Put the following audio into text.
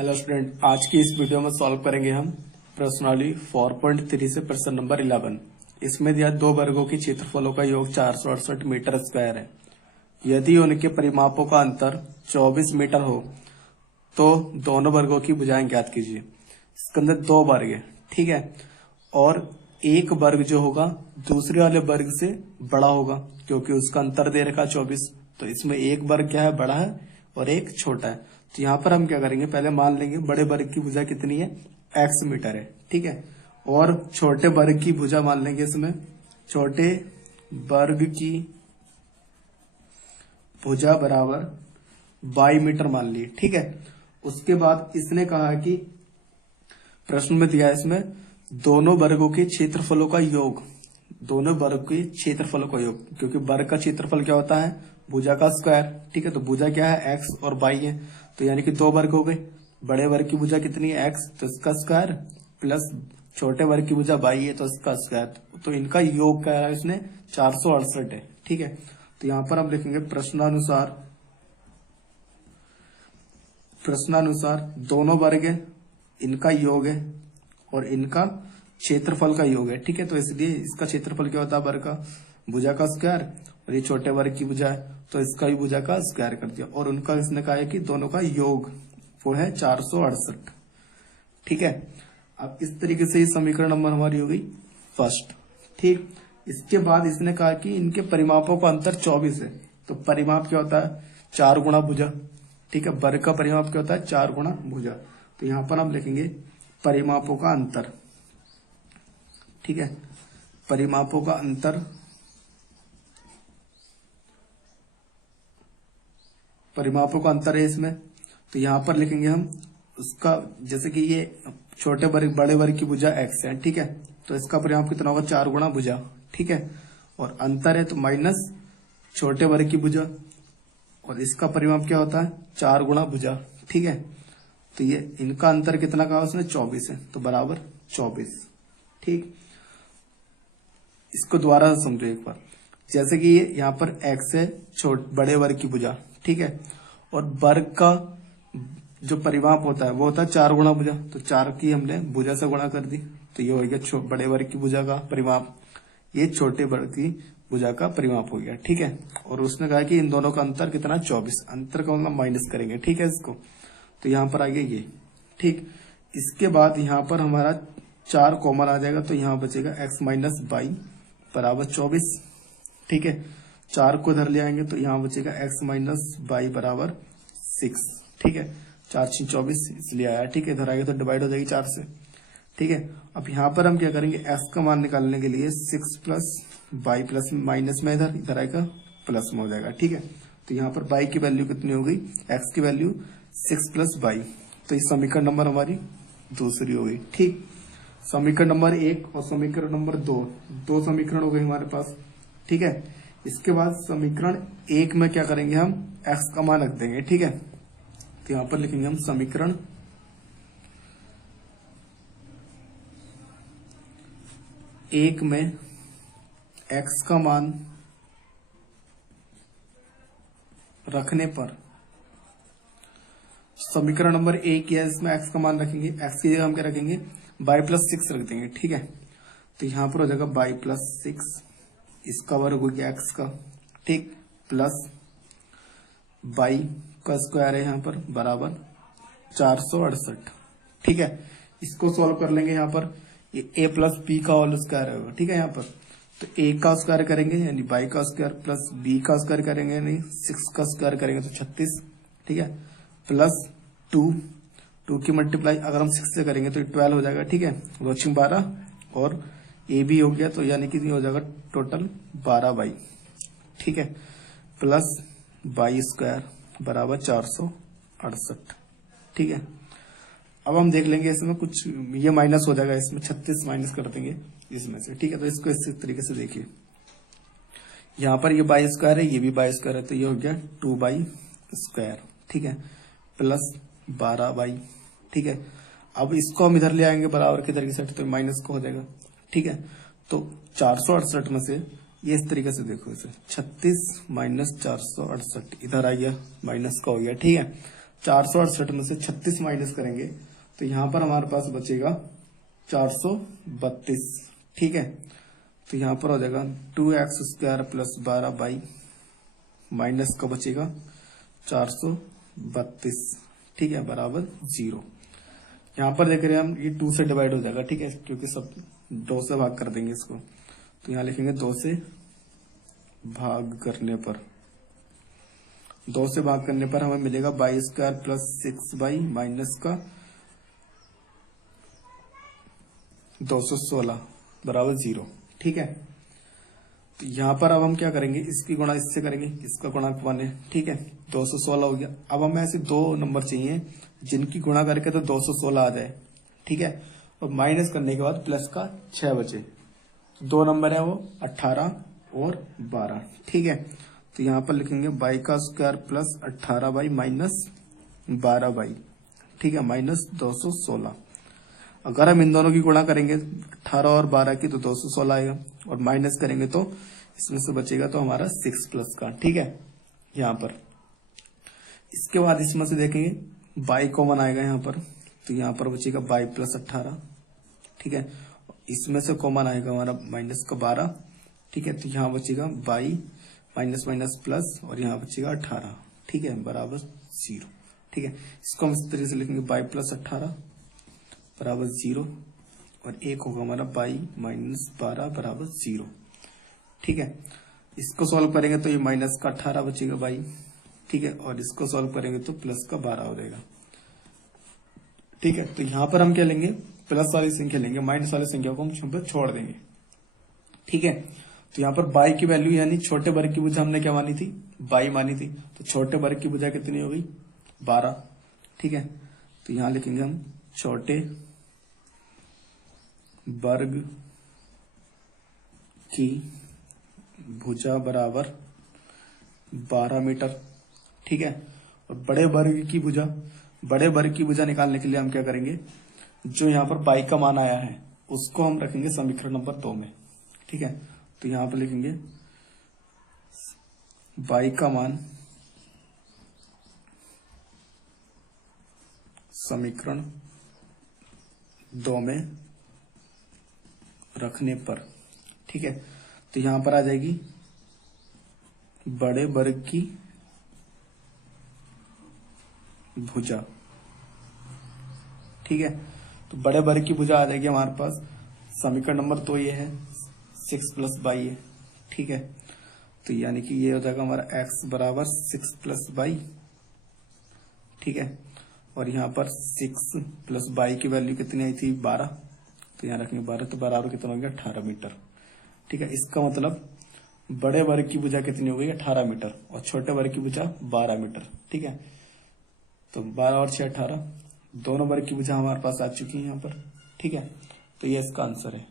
Hello student, आज की इस वीडियो में सॉल्व करेंगे हम प्रश्नावली 4.3 से प्रश्न नंबर 11। इसमें दिया दो वर्गों की क्षेत्रफलों का योग 468 मीटर स्क्वायर है। यदि उनके परिमापों का अंतर 24 मीटर हो तो दोनों वर्गों की भुजाएं ज्ञात कीजिए। इसके अंदर दो वर्ग है, ठीक है, और एक वर्ग जो होगा दूसरे वाले वर्ग से बड़ा होगा क्योंकि उसका अंतर दे रखा 24। तो इसमें एक वर्ग क्या है, बड़ा है, और एक छोटा है। तो यहाँ पर हम क्या करेंगे, पहले मान लेंगे बड़े वर्ग की भुजा कितनी है, x मीटर है, ठीक है, और छोटे वर्ग की भुजा मान लेंगे। इसमें छोटे वर्ग की भुजा बराबर y मीटर मान ली, ठीक है। उसके बाद इसने कहा कि प्रश्न में दिया है इसमें दोनों वर्गों के क्षेत्रफलों का योग, दोनों वर्ग के क्षेत्रफलों का योग, क्योंकि वर्ग का क्षेत्रफल क्या होता है, भुजा का स्क्वायर, ठीक है। तो भुजा क्या है, x और y है, तो यानी कि दो वर्ग हो गए। बड़े वर्ग की भुजा कितनी है, x, तो इसका स्क्वायर, प्लस छोटे वर्ग की भुजा y है तो इसका स्क्वायर। तो इनका योग क्या है, इसने 468 है, ठीक है। तो यहाँ पर हम लिखेंगे प्रश्नानुसार दोनों वर्ग है, इनका योग है और इनका क्षेत्रफल का योग है, ठीक है। तो इसलिए इसका क्षेत्रफल क्या होता है, वर्ग का भुजा का स्क्वायर, और ये छोटे वर्ग की भुजा है तो इसका भी भुजा का स्क्वायर कर दिया, और उनका इसने कहा है कि दोनों का योग वो है 468, ठीक है। अब इस तरीके से ये समीकरण नंबर हमारी हो गई फर्स्ट, ठीक। इसके बाद इसने कहा कि इनके परिमापों का अंतर 24 है। तो परिमाप क्या होता है, 4 गुणा भुजा, ठीक है। वर्ग का परिमाप क्या होता है, 4 गुणा भुजा। तो यहां पर हम लिखेंगे परिमापों का अंतर, ठीक है, परिमापों का अंतर, परिमापों का अंतर है इसमें। तो यहां पर लिखेंगे हम उसका, जैसे कि ये छोटे वर्ग बड़े वर्ग की भुजा x है, ठीक है, तो इसका परिमाप कितना होगा, 4 गुणा भुजा, ठीक है। और अंतर है तो माइनस छोटे वर्ग की भुजा, और इसका परिमाप क्या होता है, 4 गुणा भुजा, ठीक है। तो ये इनका अंतर कितना कहा उसने, 24 है, तो बराबर 24, ठीक। इसको दोबारा समझो एक बार। जैसे कि ये यहाँ पर x है, बड़े वर्ग की भुजा, ठीक है, और वर्ग का जो परिमाप होता है वो होता है 4 गुणा भुजा। तो 4 की हमने भुजा से गुणा कर दी, तो ये हो गया बड़े वर्ग की भुजा का परिमाप, ये छोटे वर्ग की भुजा का परिमाप हो गया, ठीक है। और उसने कहा कि इन दोनों का अंतर कितना, 24, अंतर का मतलब माइनस करेंगे, ठीक है इसको। तो यहाँ पर आ गया ये, ठीक। इसके बाद यहाँ पर हमारा 4 कॉमन आ जाएगा, तो यहाँ बचेगा x माइनस वाई बराबर 24, ठीक है। 4 को इधर ले आएंगे तो यहाँ बचेगा x माइनस वाई बराबर 6, ठीक है। 4 6 24 इसलिए आया, ठीक है। इधर आएगा तो डिवाइड हो जाएगी 4 से, ठीक है। अब यहाँ पर हम क्या करेंगे, x का मान निकालने के लिए 6 प्लस वाई प्लस माइनस में इधर आएगा प्लस में हो जाएगा, ठीक है। तो यहाँ पर y की वैल्यू कितनी हो गई, x की वैल्यू 6 प्लस वाई। तो इस समीकरण नंबर हमारी दूसरी हो गई, ठीक। समीकरण नंबर 1 और समीकरण नंबर 2, दो समीकरण हो गए हमारे पास, ठीक है। इसके बाद समीकरण 1 में क्या करेंगे, हम x का मान रख देंगे, ठीक है। तो यहां पर लिखेंगे हम समीकरण 1 में x का मान रखने पर, समीकरण नंबर 1 है, इसमें x का मान रखेंगे, x की जगह हम क्या रखेंगे, y प्लस 6 रख देंगे, ठीक है। तो यहां पर हो जाएगा y प्लस 6, इसका वर्ग हो गया x का, ठीक, प्लस y का स्क्वायर है यहाँ पर बराबर 468, ठीक है। इसको सॉल्व कर लेंगे, यहाँ पर ये a प्लस बी का होल स्क्वायर होगा, ठीक है। यहाँ पर तो a का स्क्वायर करेंगे यानी y का स्क्वायर, प्लस b का स्क्वायर करेंगे यानी 6 का स्क्वायर करेंगे तो 36, ठीक है, प्लस 2 की मल्टीप्लाई अगर हम 6 से करेंगे तो 12 हो जाएगा, ठीक है, रोचिंग 12, और ए भी हो गया, तो यानी कि हो जाएगा टोटल 12 बाई, ठीक है, प्लस बाई स्क्वायर बराबर 468, ठीक है। अब हम देख लेंगे इसमें कुछ, ये माइनस हो जाएगा, इसमें 36 माइनस कर देंगे इसमें से, ठीक है। तो इसको इस तरीके से देखिए, यहाँ पर ये बाई स्क्वायर है, ये भी बाई स्क्वायर है, तो ये हो गया 2 बाई स्क्वायर, ठीक है, प्लस 12 बाई, ठीक है। अब इसको हम इधर ले आएंगे बराबर की तरीके से, तो माइनस को हो जाएगा, ठीक है। तो 468 में से ये इस तरीके से देखो, इसे 36 माइनस 468 इधर आ गया, माइनस का हो गया, ठीक है। 468 में से 36 माइनस करेंगे तो यहाँ पर हमारे पास बचेगा 432। ठीक है, तो यहाँ पर हो जाएगा 2x² प्लस 12y माइनस का बचेगा 432। ठीक है, बराबर 0। यहाँ पर देख रहे हैं हम ये 2 से डिवाइड हो जाएगा। ठीक है, क्योंकि सब 2 से भाग कर देंगे इसको, तो यहाँ लिखेंगे 2 से भाग करने पर 2 से भाग करने पर हमें मिलेगा y² प्लस 6y माइनस का 216 बराबर 0। ठीक है, तो यहाँ पर अब हम क्या करेंगे, इसकी गुणा इससे करेंगे, इसका गुणांक 1 है। ठीक है, 216 हो गया। अब हमें ऐसे 2 नंबर चाहिए जिनकी गुणा करके तो 216 आ जाए। ठीक है, और माइनस करने के बाद प्लस का 6 बचे। 2 नंबर है वो 18 और 12। ठीक है, तो यहाँ पर लिखेंगे y² plus 18y minus 12y। ठीक है, माइनस 216। अगर हम इन दोनों की गुणा करेंगे 18 और 12 की तो 216 आएगा, और माइनस करेंगे तो इसमें से बचेगा तो हमारा 6 प्लस का। ठीक है, यहाँ पर इसके बाद इसमें से देखेंगे y कॉमन आएगा यहाँ पर, तो यहाँ पर बचेगा y प्लस 18। ठीक है, इसमें से कॉमन आएगा हमारा माइनस का 12। ठीक है, तो यहाँ बचेगा y माइनस माइनस प्लस और यहाँ बचेगा 18। ठीक है, बराबर 0। ठीक है, इसको हम इस तरीके से लिखेंगे y प्लस 18 बराबर 0, और एक होगा हमारा y माइनस 12 बराबर 0। ठीक है, इसको सॉल्व करेंगे तो ये माइनस का 18 बचेगा y। ठीक है, और इसको सॉल्व करेंगे तो प्लस का 12 हो जाएगा। ठीक है, तो यहाँ पर हम क्या लेंगे, प्लस वाली संख्या लेंगे, माइनस वाली संख्या को हम यहाँ पर छोड़ देंगे। ठीक है, तो यहाँ पर y की वैल्यू यानी छोटे वर्ग की भुजा हमने क्या मानी थी, y मानी थी, तो छोटे वर्ग की भुजा कितनी हो गई, 12। ठीक है, तो यहाँ लिखेंगे हम छोटे वर्ग की भुजा बराबर 12 मीटर। ठीक है, और बड़े वर्ग की भुजा निकालने के लिए हम क्या करेंगे, जो यहाँ पर y का मान आया है उसको हम रखेंगे समीकरण नंबर 2 में। ठीक है, तो यहाँ पर लिखेंगे y का मान समीकरण 2 में रखने पर। ठीक है, तो यहां पर आ जाएगी बड़े वर्ग की भुजा। ठीक है, तो बड़े वर्ग की भुजा आ जाएगी हमारे पास, समीकरण नंबर 2 ये है 6 प्लस y है। ठीक है, तो यानी कि ये हो जाएगा हमारा x बराबर 6 प्लस y। ठीक है, और यहाँ पर 6 प्लस y की वैल्यू कितनी आई थी, 12, तो यहाँ रखेंगे 12, तो बराबर कितना हो गया, 18 मीटर। ठीक है, इसका मतलब बड़े वर्ग की भुजा कितनी हो गई, 18 मीटर, और छोटे वर्ग की भुजा 12 मीटर। ठीक है, तो 12 और 6 18, दोनों वर्ग की भुजा हमारे पास आ चुकी है यहाँ पर। ठीक है, तो ये इसका आंसर है।